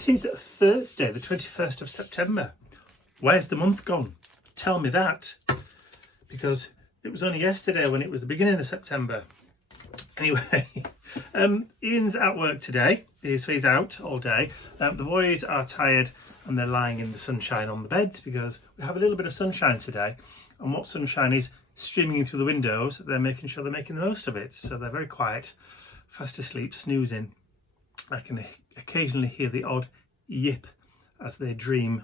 It is Thursday, the 21st of September. Where's the month gone? Tell me that. Because it was only yesterday when it was the beginning of September. Anyway, Ian's at work today, so he's out all day. The boys are tired and they're lying in the sunshine on the beds because we have a little bit of sunshine today. And what sunshine is streaming in through the windows, they're making sure they're making the most of it. So they're very quiet, fast asleep, snoozing. I can occasionally hear the odd yip as they dream.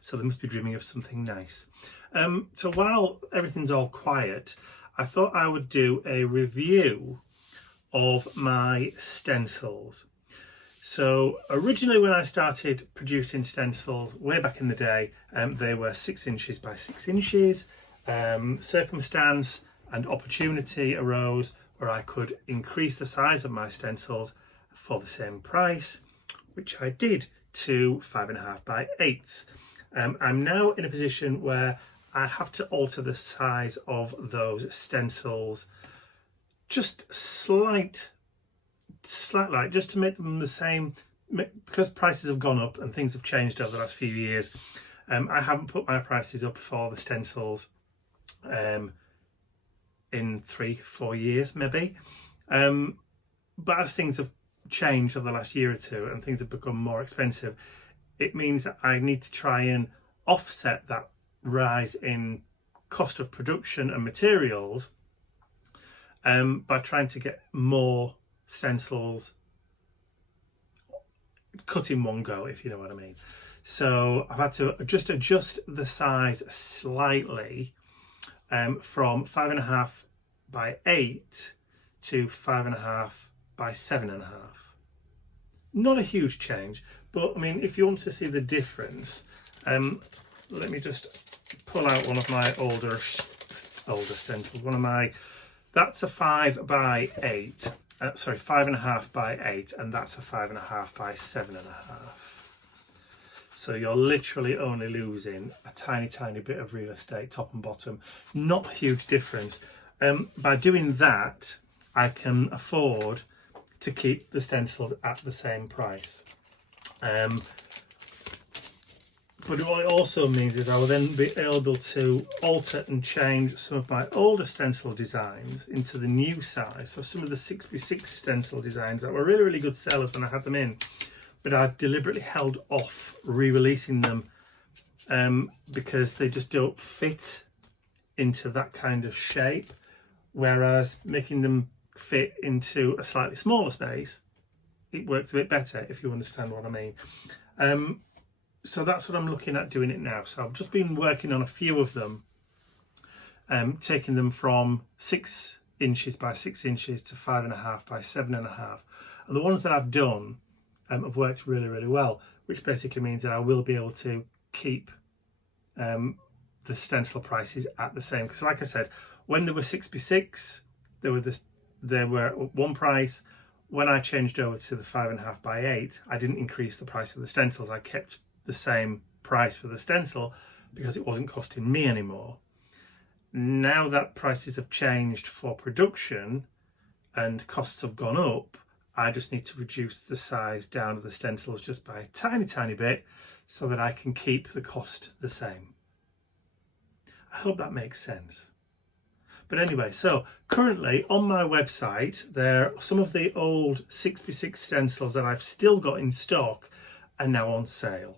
So they must be dreaming of something nice. So while everything's all quiet, I thought I would do a review of my stencils. So originally when I started producing stencils way back in the day, they were 6 inches by 6 inches. Circumstance and opportunity arose where I could increase the size of my stencils for the same price, which I did to 5.5 by 8. I'm now in a position where I have to alter the size of those stencils just slightly, just to make them the same, because prices have gone up and things have changed over the last few years. I haven't put my prices up for the stencils in 3-4 years maybe, but as things have changed over the last year or two and things have become more expensive, it means that I need to try and offset that rise in cost of production and materials by trying to get more stencils cut in one go, if you know what I mean. So I've had to just adjust the size slightly from 5.5 by 8 to 5.5 by 7.5. Not a huge change, but I mean, if you want to see the difference, let me just pull out one of my older stencils. That's a 5 by 8. Sorry, 5.5 by 8, and that's a 5.5 by 7.5. So you're literally only losing a tiny bit of real estate, top and bottom. Not a huge difference. By doing that, I can afford to keep the stencils at the same price. But what it also means is I will then be able to alter and change some of my older stencil designs into the new size. So some of the 6x6 stencil designs that were really good sellers when I had them in, but I've deliberately held off re-releasing them because they just don't fit into that kind of shape. Whereas making them fit into a slightly smaller space, it works a bit better, if you understand what I mean. So that's what I'm looking at doing it now. So I've just been working on a few of them, taking them from 6 inches by 6 inches to 5.5 by 7.5. And the ones that I've done have worked really well, which basically means that I will be able to keep the stencil prices at the same. Because like I said, when they were 6x6, they were at one price. When I changed over to the 5.5 by 8, I didn't increase the price of the stencils. I kept the same price for the stencil because it wasn't costing me anymore. Now that prices have changed for production and costs have gone up, I just need to reduce the size down of the stencils just by a tiny bit so that I can keep the cost the same. I hope that makes sense. But anyway, so currently on my website, there are some of the old 6x6 stencils that I've still got in stock are now on sale.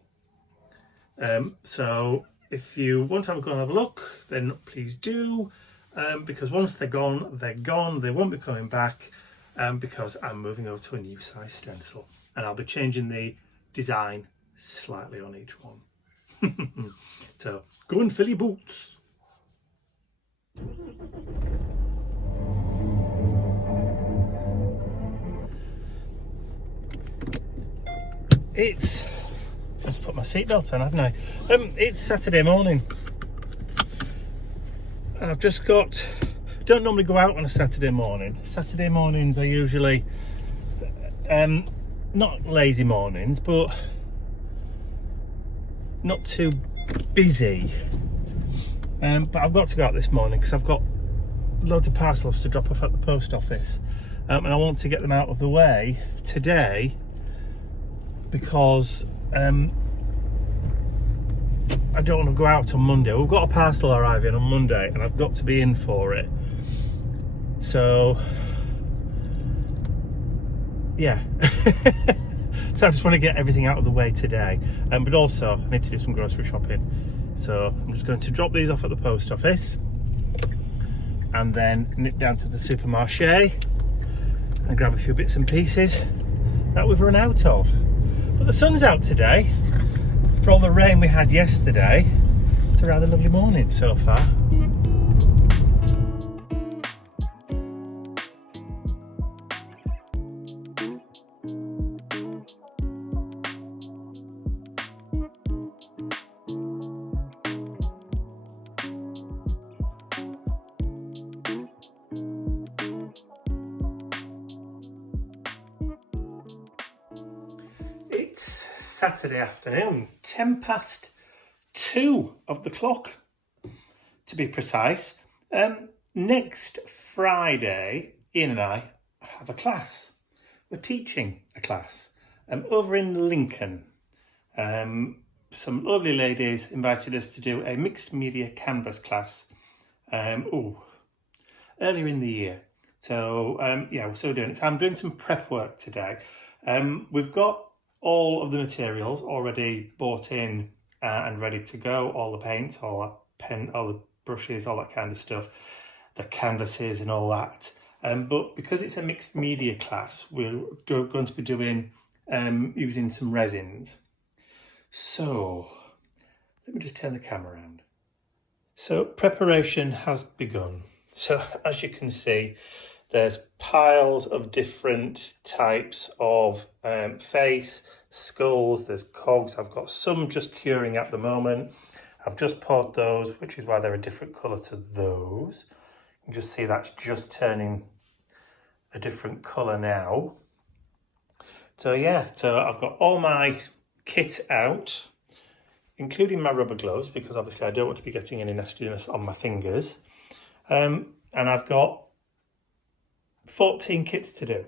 So if you want to have a go and have a look, then please do, because once they're gone, they're gone. They won't be coming back because I'm moving over to a new size stencil and I'll be changing the design slightly on each one. So go and fill your boots. Let's put my seatbelt on, haven't I? It's Saturday morning. I've just got, don't normally go out on a Saturday morning. Saturday mornings are usually not lazy mornings, but not too busy. But I've got to go out this morning because I've got loads of parcels to drop off at the post office, and I want to get them out of the way today because I don't want to go out on Monday. We've got a parcel arriving on Monday and I've got to be in for it. So, yeah. So I just want to get everything out of the way today. But also, I need to do some grocery shopping. So I'm just going to drop these off at the post office and then nip down to the supermarché and grab a few bits and pieces that we've run out of. But the sun's out today. For all the rain we had yesterday, it's a rather lovely morning so far. It's Saturday afternoon, 2:10 of the clock to be precise. Next Friday, Ian and I have a class. We're teaching a class over in Lincoln. Some lovely ladies invited us to do a mixed media canvas class earlier in the year. So yeah, we're still doing it. So I'm doing some prep work today. We've got all of the materials already bought in and ready to go. All the paint, all the brushes, all that kind of stuff, the canvases and all that. But because it's a mixed media class, we're going to be doing using some resins. So let me just turn the camera around. So preparation has begun. So as you can see, there's piles of different types of face, skulls, there's cogs. I've got some just curing at the moment. I've just poured those, which is why they're a different colour to those. You can just see that's just turning a different colour now. So yeah, so I've got all my kit out, including my rubber gloves, because obviously I don't want to be getting any nastiness on my fingers. And I've got 14 kits to do.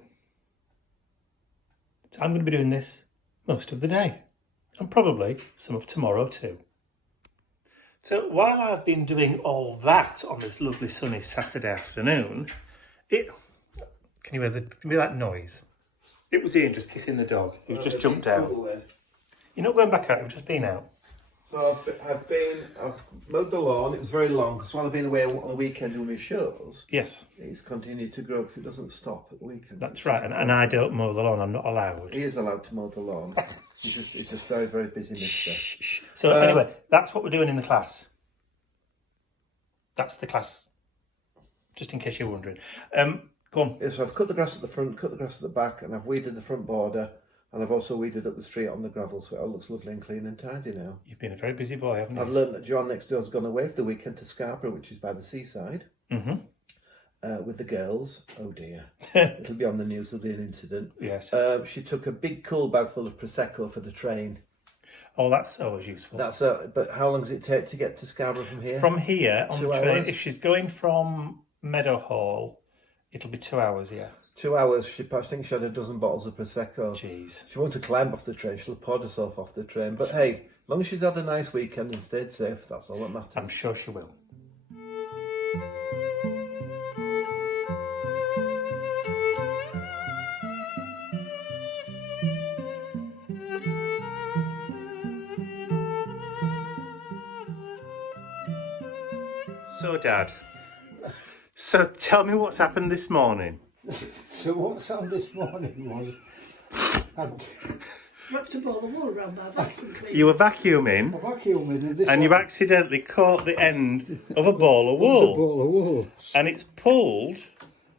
So I'm going to be doing this most of the day and probably some of tomorrow too. So while I've been doing all that on this lovely sunny Saturday afternoon, can you hear that noise? It was Ian just kissing the dog. He's just jumped out. You're not going back out, you've just been out. So I've mowed the lawn. It was very long because while I've been away on the weekend doing my shows, yes, it's continued to grow because it doesn't stop at the weekend. That's right, and I don't mow the lawn. I'm not allowed. He is allowed to mow the lawn. He's just very, very busy, mister. Shh. So anyway, that's what we're doing in the class. That's the class, just in case you're wondering. Go on. Yeah, so I've cut the grass at the front, cut the grass at the back, and I've weeded the front border. And I've also weeded up the street on the gravel, so it all looks lovely and clean and tidy now. You've been a very busy boy, haven't you? I've learned that John next door's gone away for the weekend to Scarborough, which is by the seaside, with the girls. Oh dear. It'll be on the news, there'll be an incident. Yes. She took a big cool bag full of Prosecco for the train. Oh, that's always useful. But how long does it take to get to Scarborough from here? From here, on 2 the train, hours? if she's going from Meadowhall, it'll be 2 hours, yeah. 2 hours. I think she had a dozen bottles of Prosecco. Jeez. She wanted to climb off the train. She'll have poured herself off the train. But hey, as long as she's had a nice weekend and stayed safe, that's all that matters. I'm sure she will. So, Dad, so tell me what's happened this morning. So what's happened this morning was I'd wrapped a ball of wool around my vacuum cleaner. You were vacuuming and you accidentally caught the end of a ball of wool. And it's pulled,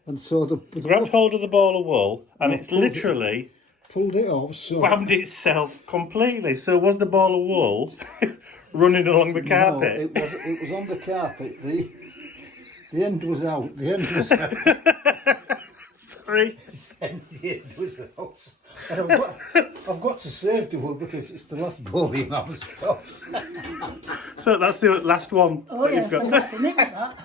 and so grabbed hold of the ball of wool and it's literally pulled it off. So wound itself completely. So was the ball of wool running along the carpet? No, it was on the carpet. The end was out. The end was out. Sorry. And the end was out. And I've got to save the wool because it's the last ball in Mum's got. So that's the last one. Oh that yes, you've I'm got. going to nick that.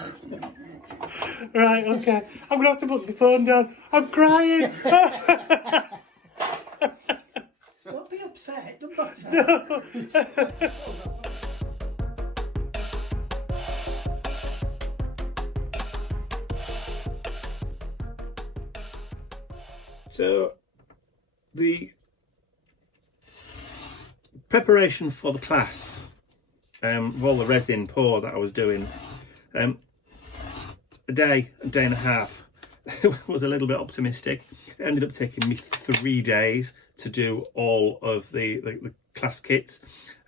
Right, okay. I'm going to have to put the phone down. I'm crying. Don't be upset. upset, doesn't matter. So the preparation for the class, of all the resin pour that I was doing, a day and a half was a little bit optimistic. It ended up taking me 3 days to do all of the class kits.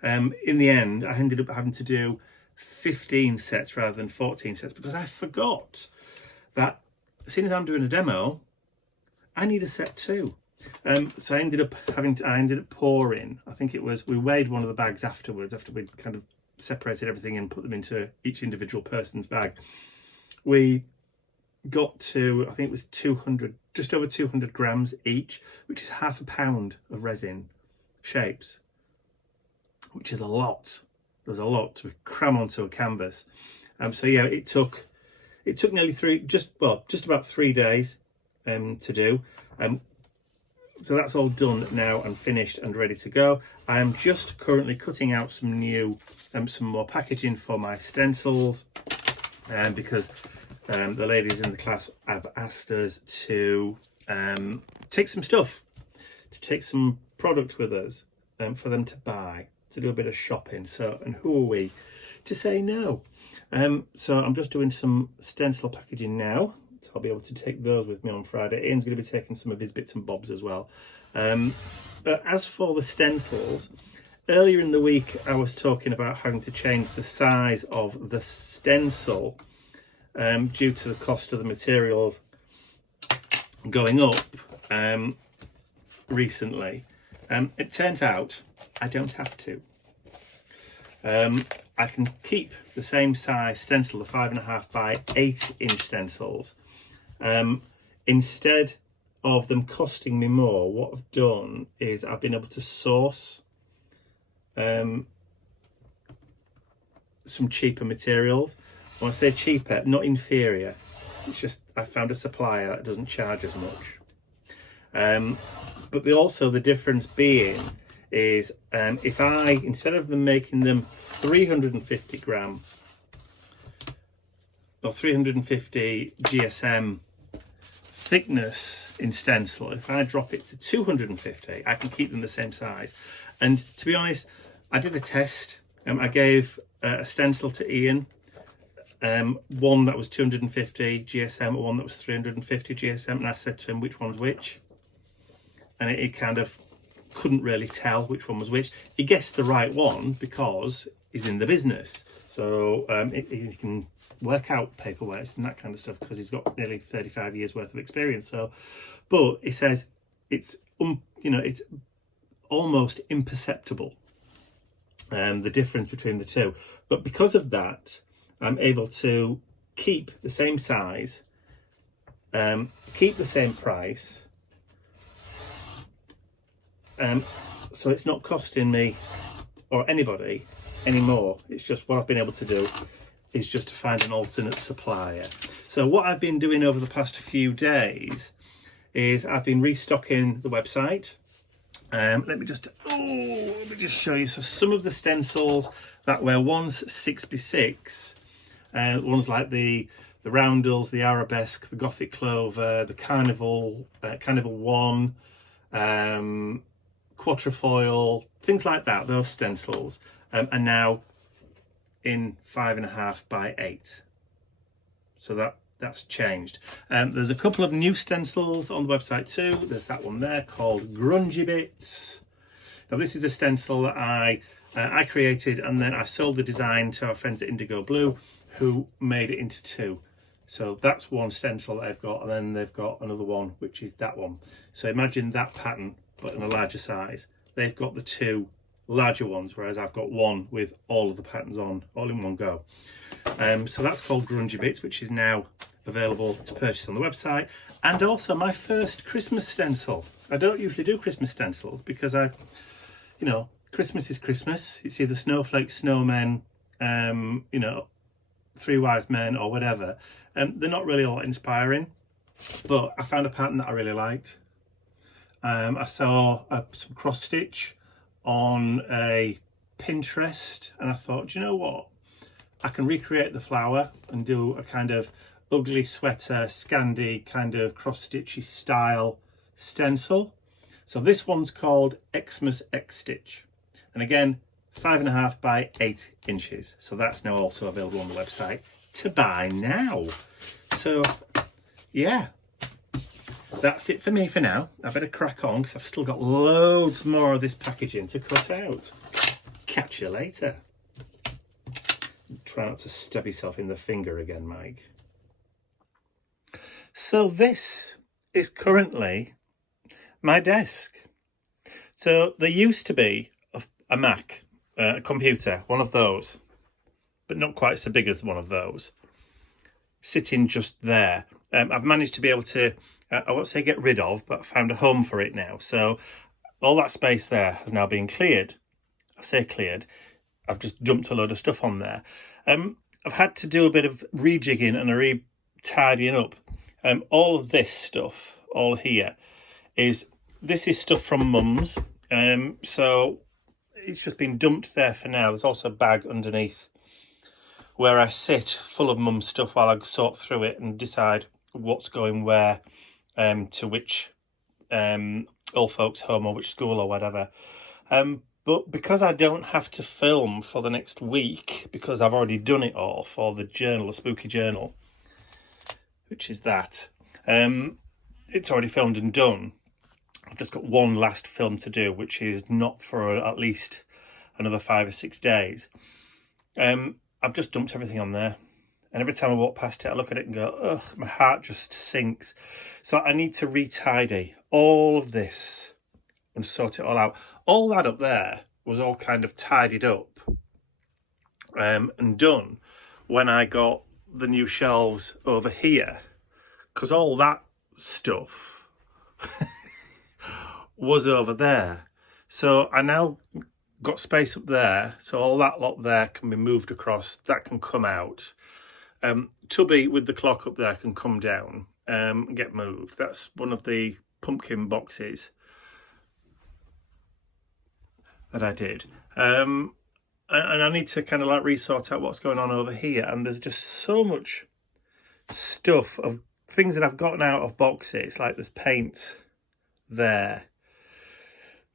In the end, I ended up having to do 15 sets rather than 14 sets because I forgot that as soon as I'm doing a demo, I need a set too. So I ended up pouring, I think it was, we weighed one of the bags afterwards, after we'd kind of separated everything and put them into each individual person's bag. We got to, I think it was 200, just over 200 grams each, which is half a pound of resin shapes, which is a lot. There's a lot to cram onto a canvas. So yeah, it took nearly just about 3 days to do. So that's all done now and finished and ready to go. I am just currently cutting out some more packaging for my stencils, because the ladies in the class have asked us to take some product with us for them to buy, to do a bit of shopping. So, and who are we to say no? So I'm just doing some stencil packaging now. So I'll be able to take those with me on Friday. Ian's going to be taking some of his bits and bobs as well. But as for the stencils, earlier in the week I was talking about having to change the size of the stencil due to the cost of the materials going up recently. It turns out I don't have to. I can keep the same size stencil, the 5.5 by 8 inch stencils. Instead of them costing me more, what I've done is I've been able to source some cheaper materials. When I say cheaper, not inferior, it's just I found a supplier that doesn't charge as much. But also the difference being is if I, instead of them making them 350 gram or 350 GSM thickness in stencil, if I drop it to 250, I can keep them the same size. And to be honest, I did a test. I gave a stencil to Ian, one that was 250 GSM, one that was 350 GSM, and I said to him which one's which, and it kind of couldn't really tell which one was which. He guessed the right one because he's in the business, so he can work out paperweights and that kind of stuff because he's got nearly 35 years worth of experience. So, but he says it's it's almost imperceptible, the difference between the two. But because of that, I'm able to keep the same size, keep the same price, so it's not costing me or anybody anymore. It's just what I've been able to do is just to find an alternate supplier. So what I've been doing over the past few days is I've been restocking the website. Let me just show you. So some of the stencils that were once 6x6, ones like the roundels, the arabesque, the gothic clover, the carnival 1, quatrefoil, things like that, those stencils are now in 5.5 by 8. So that's changed. There's a couple of new stencils on the website too. There's that one there called Grungy Bits. Now this is a stencil that I created, and then I sold the design to our friends at Indigo Blue, who made it into 2. So that's one stencil that I've got, and then they've got another one, which is that one. So imagine that pattern, but in a larger size. They've got the 2 larger ones, whereas I've got one with all of the patterns on, all in one go. So that's called Grungy Bits, which is now available to purchase on the website. And also my first Christmas stencil. I don't usually do Christmas stencils because Christmas is Christmas. It's either snowflakes, snowmen, 3 wise men or whatever. They're not really all inspiring, but I found a pattern that I really liked. I saw some cross stitch on a Pinterest, and I thought, do you know what? I can recreate the flower and do a kind of ugly sweater, Scandi kind of cross-stitchy style stencil. So this one's called Xmas X Stitch, and again 5.5 by 8 inches. So that's now also available on the website to buy now. So yeah, that's it for me for now. I better crack on because I've still got loads more of this packaging to cut out. Catch you later. Try not to stab yourself in the finger again, Mike. So this is currently my desk. So there used to be a Mac, a computer, one of those, but not quite so big as one of those, sitting just there. I've managed to be able to, I won't say get rid of, but I found a home for it now. So all that space there has now been cleared. I say cleared, I've just dumped a load of stuff on there. I've had to do a bit of rejigging and a re-tidying up. All of this stuff, all here, this is stuff from Mum's. So it's just been dumped there for now. There's also a bag underneath where I sit full of Mum's stuff while I sort through it and decide what's going where, to which old folks home or which school or whatever. But because I don't have to film for the next week, because I've already done it all for the journal, the spooky journal, which is that, it's already filmed and done. I've just got one last film to do, which is not for at least another 5 or 6 days. I've just dumped everything on there. And every time I walk past it, I look at it and go, ugh, my heart just sinks. So I need to re-tidy all of this and sort it all out. All that up there was all kind of tidied up and done when I got the new shelves over here, because all that stuff was over there. So I now got space up there, so all that lot there can be moved across. That can come out. Tubby with the clock up there can come down and get moved. That's one of the pumpkin boxes that I did. And I need to kind of like resort out what's going on over here. And there's just so much stuff of things that I've gotten out of boxes. Like there's paint there.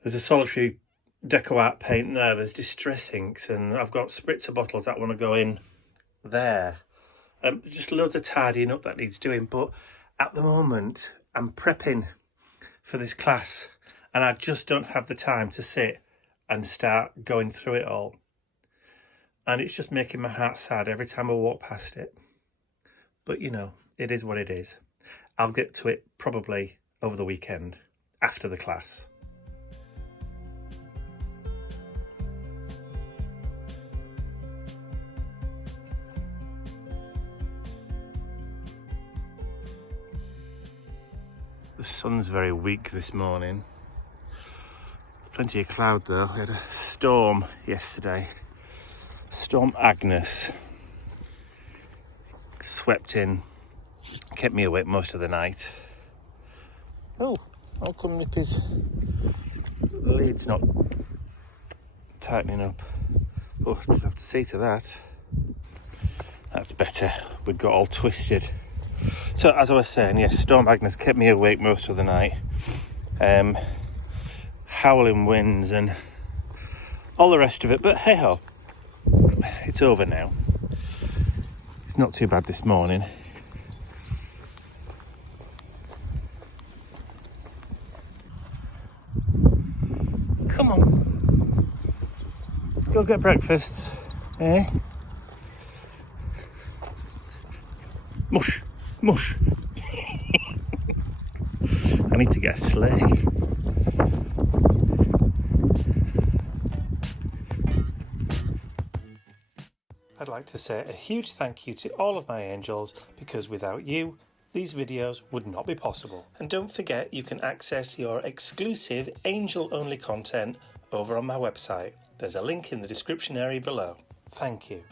There's a solitary deco art paint there. There's distress inks, and I've got spritzer bottles that want to go in there. There's just loads of tidying up that needs doing. But at the moment, I'm prepping for this class, and I just don't have the time to sit and start going through it all. And it's just making my heart sad every time I walk past it. But you know, it is what it is. I'll get to it probably over the weekend after the class. The sun's very weak this morning. Plenty of cloud though. We had a storm yesterday. Storm Agnes. Swept in, kept me awake most of the night. Oh, how come Nippy's lead's not tightening up? Oh, just have to see to that. That's better. We got all twisted. So as I was saying, yes, Storm Agnes kept me awake most of the night. Howling winds and all the rest of it, but hey ho, it's over now. It's not too bad this morning. Come on, go get breakfast, eh? Mush, mush. I need to get a sleigh. I'd like to say a huge thank you to all of my angels, because without you, these videos would not be possible. And don't forget, you can access your exclusive angel-only content over on my website. There's a link in the description area below. Thank you.